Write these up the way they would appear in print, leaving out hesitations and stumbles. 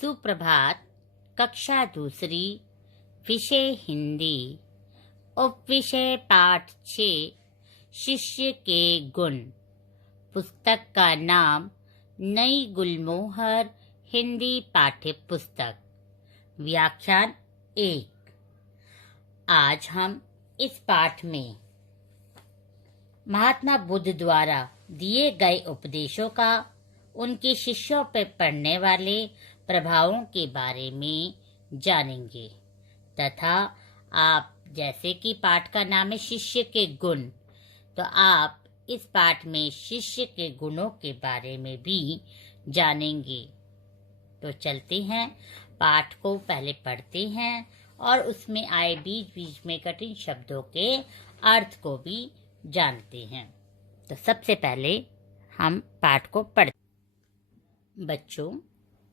सुप्रभात। कक्षा दूसरी, विषय हिंदी, उपविषय पाठ 6, शिष्य के गुण। पुस्तक का नाम नई गुलमोहर हिंदी पाठ्य पुस्तक। व्याख्यान 1। आज हम इस पाठ में महात्मा बुद्ध द्वारा दिए गए उपदेशों का उनके शिष्यों पर पड़ने वाले प्रभावों के बारे में जानेंगे तथा आप, जैसे कि पाठ का नाम है शिष्य के गुण, तो आप इस पाठ में शिष्य के गुणों के बारे में भी जानेंगे। तो चलते हैं, पाठ को पहले पढ़ते हैं और उसमें आए बीच बीच में कठिन शब्दों के अर्थ को भी जानते हैं। तो सबसे पहले हम पाठ को पढ़ते। बच्चों,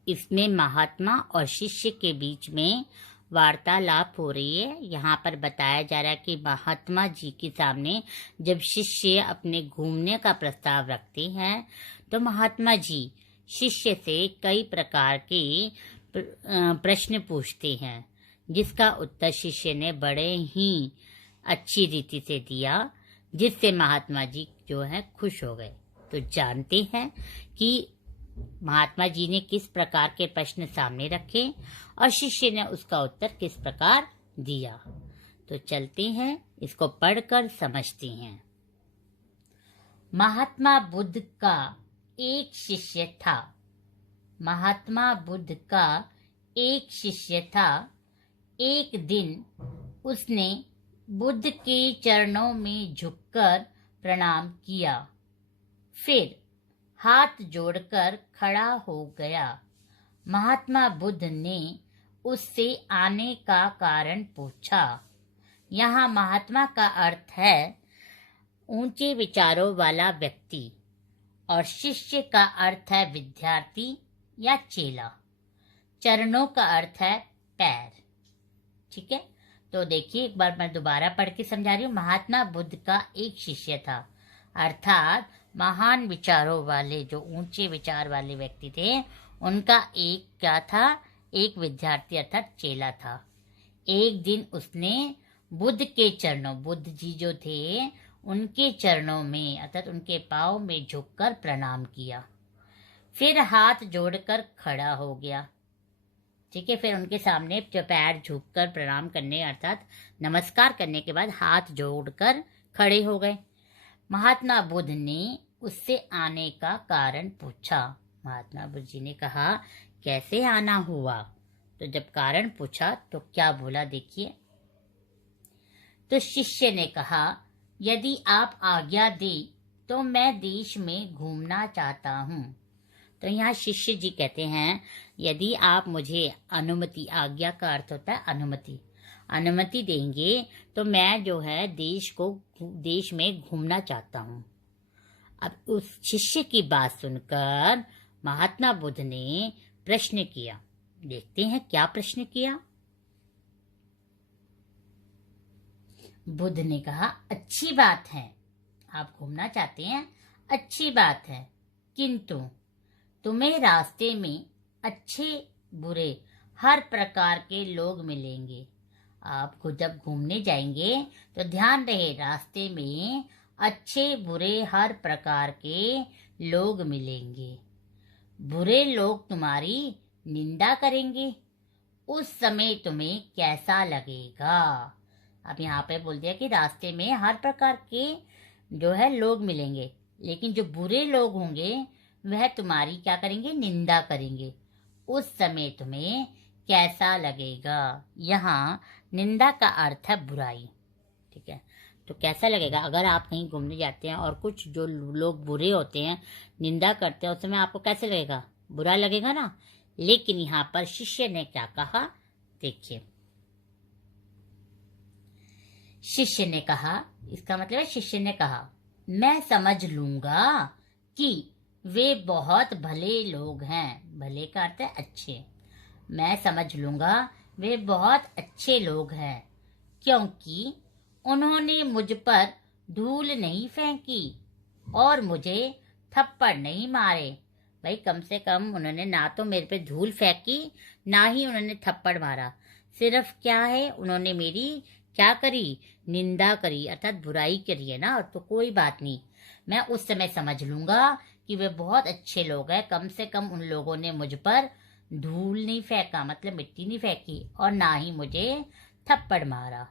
इसमें महात्मा और शिष्य के बीच में वार्तालाप हो रही है। यहाँ पर बताया जा रहा है कि महात्मा जी के सामने जब शिष्य अपने घूमने का प्रस्ताव रखते हैं तो महात्मा जी शिष्य से कई प्रकार के प्रश्न पूछते हैं, जिसका उत्तर शिष्य ने बड़े ही अच्छी रीति से दिया, जिससे महात्मा जी जो है खुश हो गए। तो जानते हैं कि महात्मा जी ने किस प्रकार के प्रश्न सामने रखे और शिष्य ने उसका उत्तर किस प्रकार दिया। तो चलते हैं, इसको पढ़कर समझते हैं। महात्मा बुद्ध का एक शिष्य था। महात्मा बुद्ध का एक शिष्य था। एक दिन उसने बुद्ध के चरणों में झुककर प्रणाम किया, फिर हाथ जोड़कर खड़ा हो गया। महात्मा बुद्ध ने उससे आने का कारण पूछा। यहाँ महात्मा का अर्थ है ऊंचे विचारों वाला व्यक्ति और शिष्य का अर्थ है विद्यार्थी या चेला। चरणों का अर्थ है पैर। ठीक है, तो देखिए, एक बार मैं दोबारा पढ़ के समझा रही हूँ। महात्मा बुद्ध का एक शिष्य था, अर्थात महान विचारों वाले, जो ऊंचे विचार वाले व्यक्ति थे, उनका एक क्या था? एक विद्यार्थी अर्थात चेला था। एक दिन उसने बुद्ध के चरणों, बुद्ध जी जो थे उनके चरणों में अर्थात उनके पांव में झुककर प्रणाम किया, फिर हाथ जोड़कर खड़ा हो गया। ठीक है, फिर उनके सामने पैर झुककर प्रणाम करने अर्थात नमस्कार करने के बाद हाथ जोड़कर खड़े हो गए। महात्मा बुद्ध ने उससे आने का कारण पूछा। महात्मा बुद्ध जी ने कहा, कैसे आना हुआ? तो जब कारण पूछा तो क्या बोला, देखिए। तो शिष्य ने कहा, यदि आप आज्ञा दे तो मैं देश में घूमना चाहता हूँ। तो यहाँ शिष्य जी कहते हैं, यदि आप मुझे अनुमति, आज्ञा का अर्थ होता है अनुमति देंगे तो मैं जो है देश में घूमना चाहता हूँ। अब उस शिष्य की बात सुनकर महात्मा बुद्ध ने प्रश्न किया। देखते हैं क्या प्रश्न किया। बुद्ध ने कहा, अच्छी बात है, आप घूमना चाहते हैं, अच्छी बात है, किंतु तुम्हें रास्ते में अच्छे बुरे हर प्रकार के लोग मिलेंगे। आप जब घूमने जाएंगे तो ध्यान रहे, रास्ते में अच्छे बुरे हर प्रकार के लोग मिलेंगे। बुरे लोग तुम्हारी निंदा करेंगे, उस समय तुम्हें कैसा लगेगा? अब यहाँ पे बोल दिया कि रास्ते में हर प्रकार के जो है लोग मिलेंगे, लेकिन जो बुरे लोग होंगे वह तुम्हारी क्या करेंगे? निंदा करेंगे। उस समय तुम्हें कैसा लगेगा? यहाँ निंदा का अर्थ है बुराई। ठीक है, तो कैसा लगेगा? अगर आप कहीं घूमने जाते हैं और कुछ जो लोग बुरे होते हैं, निंदा करते हैं, उस समय आपको कैसे लगेगा? बुरा लगेगा ना। लेकिन यहाँ पर शिष्य ने क्या कहा, देखिए। शिष्य ने कहा, इसका मतलब है शिष्य ने कहा, मैं समझ लूंगा कि वे बहुत भले लोग हैं। भले का अर्थ है अच्छे। मैं समझ लूंगा वे बहुत अच्छे लोग हैं, क्योंकि उन्होंने मुझ पर धूल नहीं फेंकी और मुझे थप्पड़ नहीं मारे, भाई कम से कम उन्होंने ना तो मेरे पे धूल फेंकी, ना ही उन्होंने थप्पड़ मारा। सिर्फ क्या है, उन्होंने मेरी क्या करी, निंदा करी, अर्थात बुराई करी है ना, तो कोई बात नहीं, मैं उस समय समझ लूंगा कि वे बहुत अच्छे लोग हैं। कम से कम उन लोगों ने मुझ पर धूल नहीं फेंका, मतलब मिट्टी नहीं फेंकी, और ना ही मुझे थप्पड़ मारा।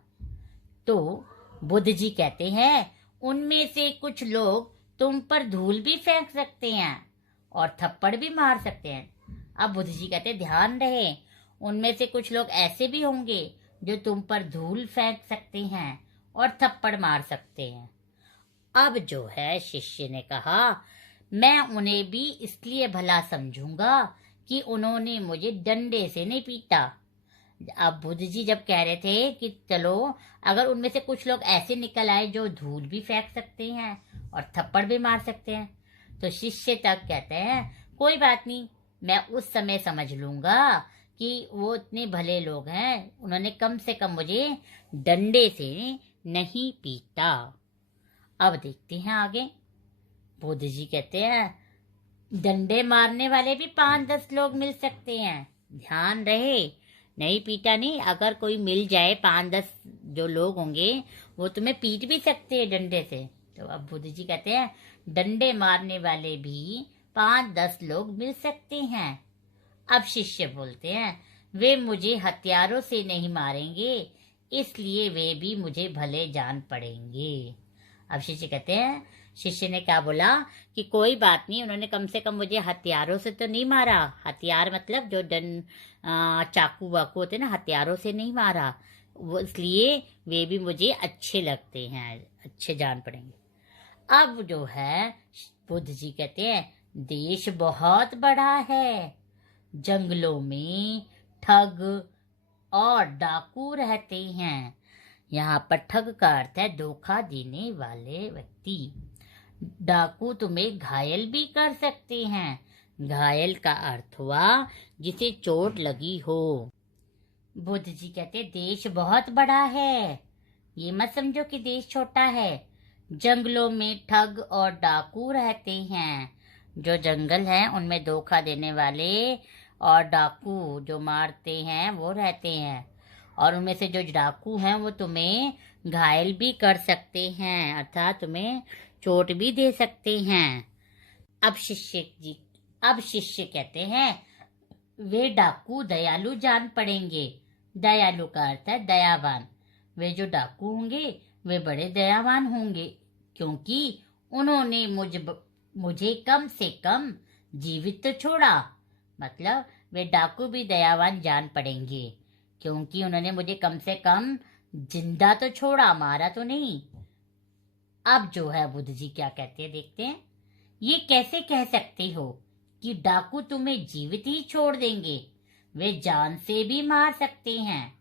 तो बुद्ध जी कहते हैं, उनमें से कुछ लोग तुम पर धूल भी फेंक सकते हैं और थप्पड़ भी मार सकते हैं। अब बुद्ध जी कहते हैं, ध्यान रहे, उनमें से कुछ लोग ऐसे भी होंगे जो तुम पर धूल फेंक सकते हैं और थप्पड़ मार सकते हैं। अब जो है, शिष्य ने कहा, मैं उन्हें भी इसलिए भला समझूंगा कि उन्होंने मुझे डंडे से नहीं पीटा। अब बुद्ध जी जब कह रहे थे कि चलो, अगर उनमें से कुछ लोग ऐसे निकल आए जो धूल भी फेंक सकते हैं और थप्पड़ भी मार सकते हैं, तो शिष्य तक कहते हैं, कोई बात नहीं, मैं उस समय समझ लूंगा कि वो इतने भले लोग हैं, उन्होंने कम से कम मुझे डंडे से नहीं पीटा। अब देखते हैं आगे। बुद्ध जी कहते हैं, डंडे मारने वाले भी 5-10 लोग मिल सकते हैं, ध्यान रहे, नहीं पीटा नहीं, अगर कोई मिल जाए 5-10 जो लोग होंगे, वो तुम्हें पीट भी सकते हैं डंडे से। तो अब बुद्ध जी कहते हैं, डंडे मारने वाले भी 5-10 लोग मिल सकते हैं। अब शिष्य बोलते हैं, वे मुझे हथियारों से नहीं मारेंगे, इसलिए वे भी मुझे भले जान पड़ेंगे। अब शिष्य कहते हैं, शिष्य ने क्या बोला कि कोई बात नहीं, उन्होंने कम से कम मुझे हथियारों से तो नहीं मारा, हथियार मतलब जो चाकू वाकू होते ना, हथियारों से नहीं मारा, वो इसलिए वे भी मुझे अच्छे लगते हैं, अच्छे जान पड़ेंगे। अब जो है, बुद्ध जी कहते हैं, देश बहुत बड़ा है, जंगलों में ठग और डाकू रहते हैं। यहाँ पर ठग का अर्थ है धोखा देने वाले व्यक्ति। डाकू तुम्हें घायल भी कर सकते हैं। घायल का अर्थ हुआ जिसे चोट लगी हो। बुद्ध जी कहते, देश बहुत बड़ा है, ये मत समझो कि देश छोटा है। जंगलों में ठग और डाकू रहते हैं। जो जंगल है उनमें धोखा देने वाले और डाकू जो मारते हैं वो रहते हैं, और उनमें से जो डाकू हैं वो तुम्हें घायल भी कर सकते हैं, अर्थात तुम्हें चोट भी दे सकते हैं। अब शिष्य कहते हैं, वे डाकू दयालु जान पड़ेंगे। दयालु का अर्थ है दयावान। वे जो डाकू होंगे वे बड़े दयावान होंगे, क्योंकि उन्होंने मुझे कम से कम जीवित तो छोड़ा। मतलब वे डाकू भी दयावान जान पड़ेंगे, क्योंकि उन्होंने मुझे कम से कम जिंदा तो छोड़ा, मारा तो नहीं। अब जो है, बुद्ध जी क्या कहते हैं देखते हैं। ये कैसे कह सकते हो कि डाकू तुम्हें जीवित ही छोड़ देंगे, वे जान से भी मार सकते हैं।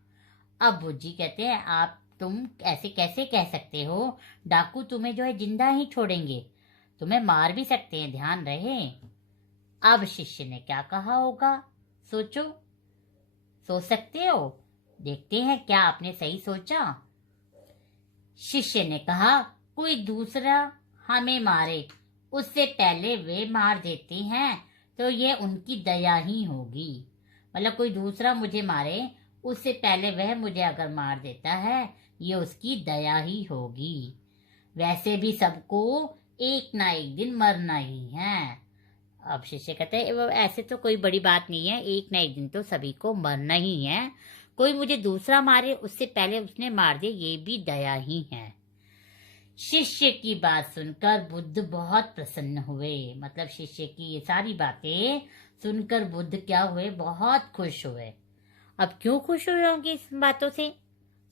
अब बुद्ध जी कहते हैं, तुम ऐसे कैसे कह सकते हो, डाकू तुम्हें जो है जिंदा ही छोड़ेंगे, तुम्हें मार भी सकते हैं, ध्यान रहे। अब शिष्य ने क्या कहा होगा, सोचो, सोच सकते हो, देखते हैं क्या आपने सही सोचा। शिष्य ने कहा, कोई दूसरा हमें मारे उससे पहले वे मार देते हैं तो ये उनकी दया ही होगी। मतलब कोई दूसरा मुझे मारे उससे पहले वह मुझे अगर मार देता है, ये उसकी दया ही होगी। वैसे भी सबको एक ना एक दिन मरना ही है। अब शिष्य कहते हैं, ऐसे तो कोई बड़ी बात नहीं है, एक ना एक दिन तो सभी को मरना ही है। कोई मुझे दूसरा मारे उससे पहले उसने मार दिया, ये भी दया ही है। शिष्य की बात सुनकर बुद्ध बहुत प्रसन्न हुए। मतलब शिष्य की ये सारी बातें सुनकर बुद्ध क्या हुए, बहुत खुश हुए। अब क्यों खुश हुए होंगे इस बातों से,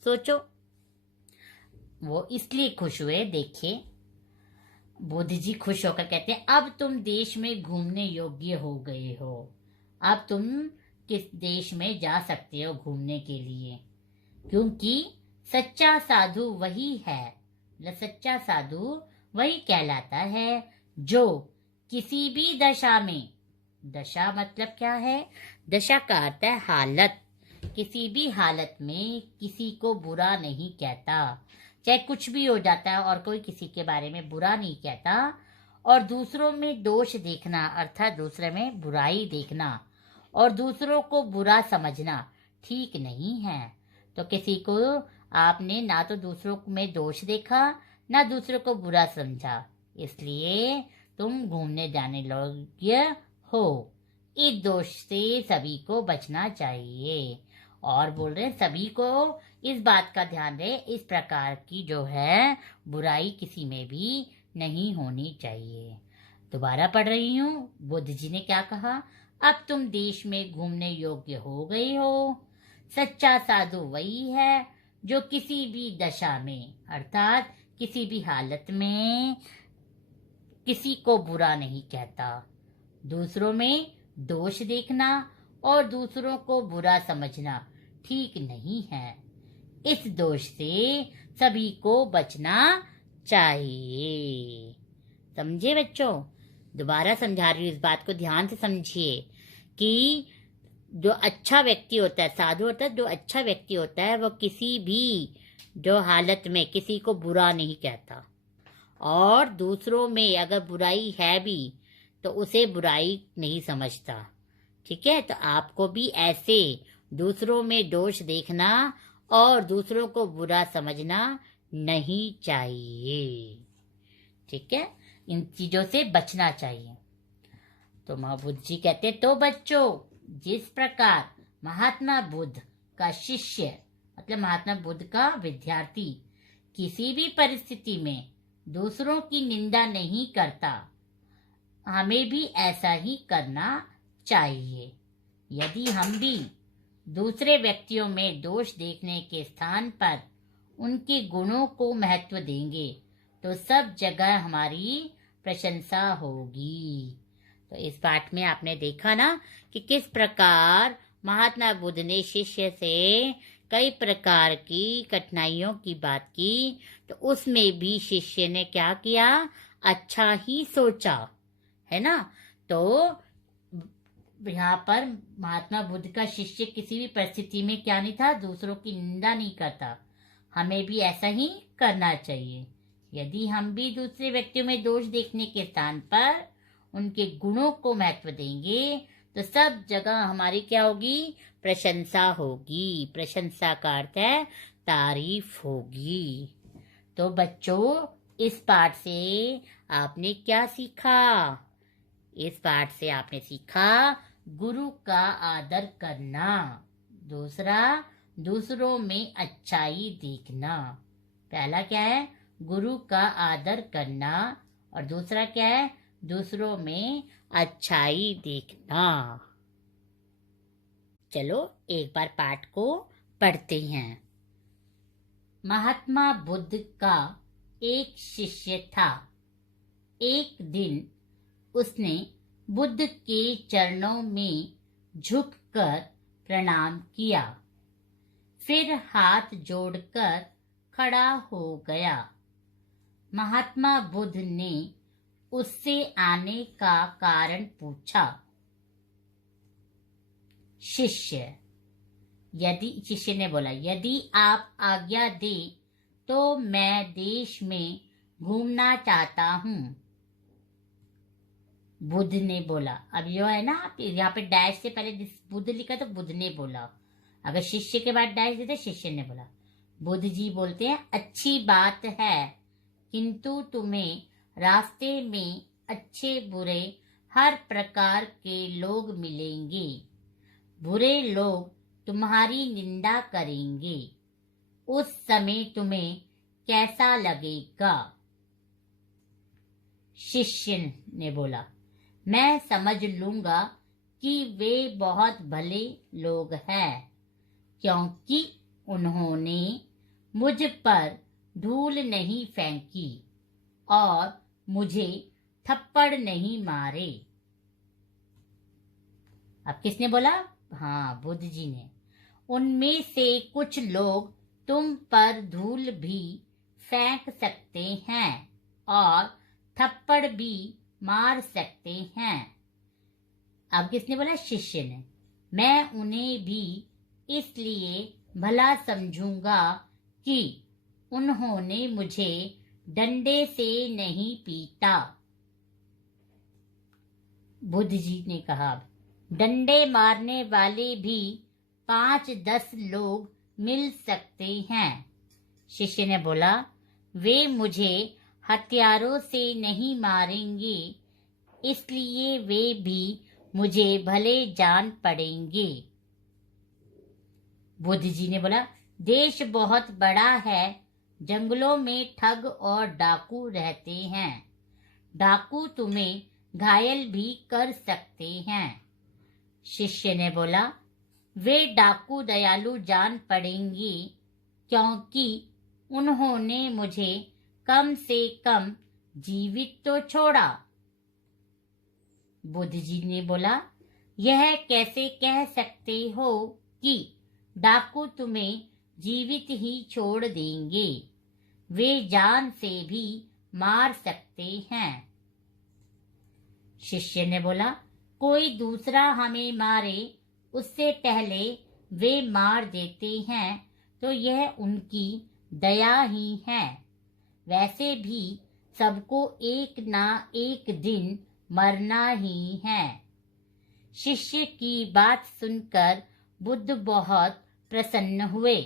सोचो। वो इसलिए खुश हुए, देखिए, बुद्ध जी खुश होकर कहते हैं, अब तुम देश में घूमने योग्य हो गए हो। अब तुम किस देश में जा सकते हो घूमने के लिए, क्योंकि सच्चा साधु वही है। सच्चा साधु वही कहलाता है जो किसी भी दशा में, दशा मतलब क्या है, दशा का अर्थ है हालत, किसी भी हालत में किसी को बुरा नहीं कहता। चाहे कुछ भी हो जाता है और कोई किसी के बारे में बुरा नहीं कहता, और दूसरों में दोष देखना अर्थात दूसरे में बुराई देखना और दूसरों को बुरा समझना ठीक नहीं है। तो किसी को आपने ना तो दूसरों में दोष देखा ना दूसरों को बुरा समझा, इसलिए तुम घूमने जाने योग्य हो। इस दोष से सभी को बचना चाहिए। और बोल रहे हैं सभी को इस बात का ध्यान रहे, इस प्रकार की जो है बुराई किसी में भी नहीं होनी चाहिए। दोबारा पढ़ रही हूँ। बुद्ध जी ने क्या कहा? अब तुम देश में घूमने योग्य हो गई हो। सच्चा साधु वही है जो किसी भी दशा में अर्थात किसी भी हालत में किसी को बुरा नहीं कहता। दूसरों में दोष देखना और दूसरों को बुरा समझना ठीक नहीं है। इस दोष से सभी को बचना चाहिए। समझे बच्चों? दोबारा समझा रही हूँ, इस बात को ध्यान से समझिए कि जो अच्छा व्यक्ति होता है, साधु होता है, जो अच्छा व्यक्ति होता है वो किसी भी जो हालत में किसी को बुरा नहीं कहता और दूसरों में अगर बुराई है भी तो उसे बुराई नहीं समझता। ठीक है? तो आपको भी ऐसे दूसरों में दोष देखना और दूसरों को बुरा समझना नहीं चाहिए। ठीक है? इन चीजों से बचना चाहिए। तो महाबुद्ध जी कहते तो बच्चों, जिस प्रकार महात्मा बुद्ध का शिष्य मतलब महात्मा बुद्ध का विद्यार्थी किसी भी परिस्थिति में दूसरों की निंदा नहीं करता, हमें भी ऐसा ही करना चाहिए। यदि हम भी दूसरे व्यक्तियों में दोष देखने के स्थान पर उनके गुणों को महत्व देंगे तो सब जगह हमारी प्रशंसा होगी। तो इस पाठ में आपने देखा ना कि किस प्रकार महात्मा बुद्ध ने शिष्य से कई प्रकार की कठिनाइयों की बात की, तो उसमें भी शिष्य ने क्या किया? अच्छा ही सोचा, है ना? तो यहाँ पर महात्मा बुद्ध का शिष्य किसी भी परिस्थिति में क्या नहीं था? दूसरों की निंदा नहीं करता। हमें भी ऐसा ही करना चाहिए। यदि हम भी दूसरे व्यक्तियों में दोष देखने के स्थान पर उनके गुणों को महत्व देंगे तो सब जगह हमारी क्या होगी? प्रशंसा होगी। प्रशंसा का अर्थ है तारीफ होगी। तो बच्चों, इस पाठ से आपने क्या सीखा? इस पाठ से आपने सीखा गुरु का आदर करना। दूसरा, दूसरों में अच्छाई देखना। पहला क्या है? गुरु का आदर करना। और दूसरा क्या है? दूसरों में अच्छाई देखना। चलो एक बार पाठ को पढ़ते हैं। महात्मा बुद्ध का एक शिष्य था। एक दिन उसने बुद्ध के चरणों में झुककर प्रणाम किया, फिर हाथ जोड़कर खड़ा हो गया। महात्मा बुद्ध ने उससे आने का कारण पूछा। शिष्य ने बोला, यदि आप आज्ञा दे तो मैं देश में घूमना चाहता हूँ। बुद्ध ने बोला, अब जो है ना यहाँ पे डैश से पहले जिस बुद्ध लिखा तो बुद्ध ने बोला, अगर शिष्य के बाद डैश देते शिष्य ने बोला। बुद्ध जी बोलते हैं, अच्छी बात है, किंतु तुम्हें रास्ते में अच्छे बुरे हर प्रकार के लोग मिलेंगे। बुरे लोग तुम्हारी निंदा करेंगे। उस समय तुम्हें कैसा लगेगा? शिष्य ने बोला, मैं समझ लूंगा कि वे बहुत भले लोग हैं, क्योंकि उन्होंने मुझ पर धूल नहीं फेंकी और मुझे थप्पड़ नहीं मारे। अब किसने बोला? हाँ, बुद्ध जी ने। उनमें से कुछ लोग तुम पर धूल भी फेंक सकते हैं और थप्पड़ भी मार सकते हैं। अब किसने बोला? शिष्य ने। मैं उन्हें भी इसलिए भला समझूंगा कि उन्होंने मुझे डंडे से नहीं पीटा। बुद्ध जी ने कहा, डंडे मारने वाले भी 5-10 लोग मिल सकते हैं। शिष्य ने बोला, वे मुझे हथियारों से नहीं मारेंगे, इसलिए वे भी मुझे भले जान पड़ेंगे। बुद्ध जी ने बोला, देश बहुत बड़ा है, जंगलों में ठग और डाकू रहते हैं। डाकू तुम्हें घायल भी कर सकते हैं। शिष्य ने बोला, वे डाकू दयालु जान पड़ेंगे, क्योंकि उन्होंने मुझे कम से कम जीवित तो छोड़ा। बुद्ध जी ने बोला, यह कैसे कह सकते हो कि डाकू तुम्हें जीवित ही छोड़ देंगे? वे जान से भी मार सकते हैं। शिष्य ने बोला, कोई दूसरा हमें मारे उससे पहले वे मार देते हैं तो यह उनकी दया ही है। वैसे भी सबको एक ना एक दिन मरना ही है। शिष्य की बात सुनकर बुद्ध बहुत प्रसन्न हुए।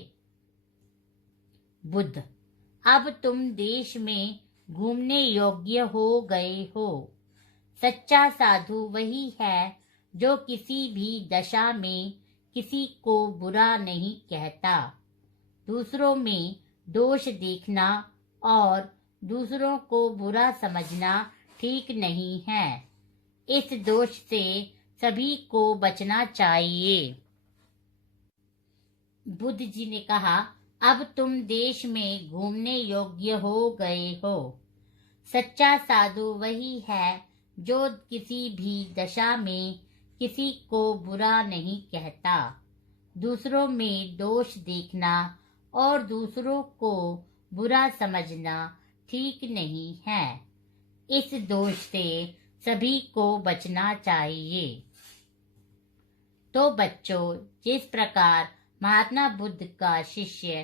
बुद्ध, अब तुम देश में घूमने योग्य हो गए हो। सच्चा साधु वही है जो किसी भी दशा में किसी को बुरा नहीं कहता। दूसरों में दोष देखना और दूसरों को बुरा समझना ठीक नहीं है। इस दोष से सभी को बचना चाहिए। बुद्ध जी ने कहा, अब तुम देश में घूमने योग्य हो गए हो। सच्चा साधु वही है जो किसी भी दशा में किसी को बुरा नहीं कहता। दूसरों में दोष देखना और दूसरों को बुरा समझना ठीक नहीं है। इस दोष से सभी को बचना चाहिए। तो बच्चों, जिस प्रकार महात्मा बुद्ध का शिष्य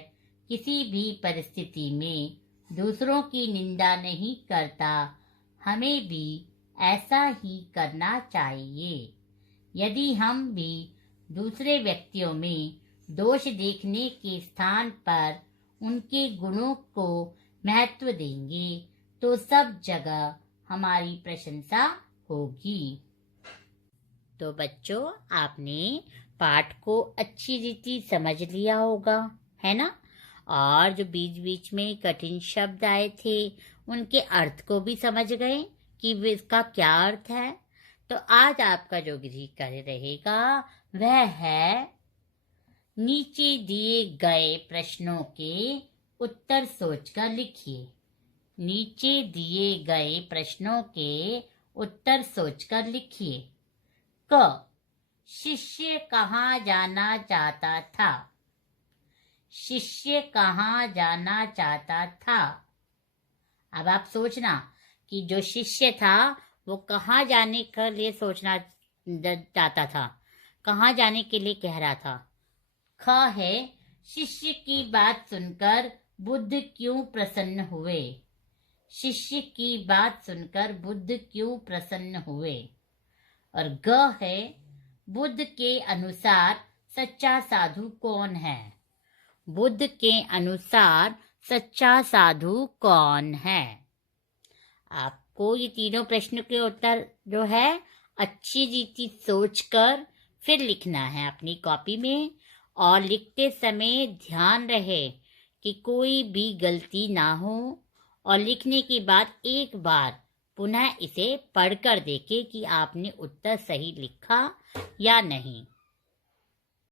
किसी भी परिस्थिति में दूसरों की निंदा नहीं करता, हमें भी ऐसा ही करना चाहिए। यदि हम भी दूसरे व्यक्तियों में दोष देखने के स्थान पर उनके गुणों को महत्व देंगे तो सब जगह हमारी प्रशंसा होगी। तो बच्चों, आपने पाठ को अच्छी रीति समझ लिया होगा, है ना? और जो बीच बीच में कठिन शब्द आए थे उनके अर्थ को भी समझ गए कि इसका क्या अर्थ है। तो आज आपका जो गृह कार्य रहेगा वह है, नीचे दिए गए प्रश्नों के उत्तर सोचकर लिखिए। नीचे दिए गए प्रश्नों के उत्तर सोचकर लिखिए। क, शिष्य कहाँ जाना चाहता था? शिष्य कहाँ जाना चाहता था? अब आप सोचना कि जो शिष्य था वो कहाँ जाने के लिए सोचना चाहता था, कहाँ जाने के लिए कह रहा था। ख है, शिष्य की बात सुनकर बुद्ध क्यों प्रसन्न हुए? शिष्य की बात सुनकर बुद्ध क्यों प्रसन्न हुए? और ग है, बुद्ध के अनुसार सच्चा साधु कौन है? बुद्ध के अनुसार सच्चा साधु कौन है? आपको ये तीनों प्रश्नों के उत्तर जो है अच्छी रीति सोचकर फिर लिखना है अपनी कॉपी में। और लिखते समय ध्यान रहे कि कोई भी गलती ना हो, और लिखने के बाद एक बार पुनः इसे पढ़कर देखें कि आपने उत्तर सही लिखा या नहीं।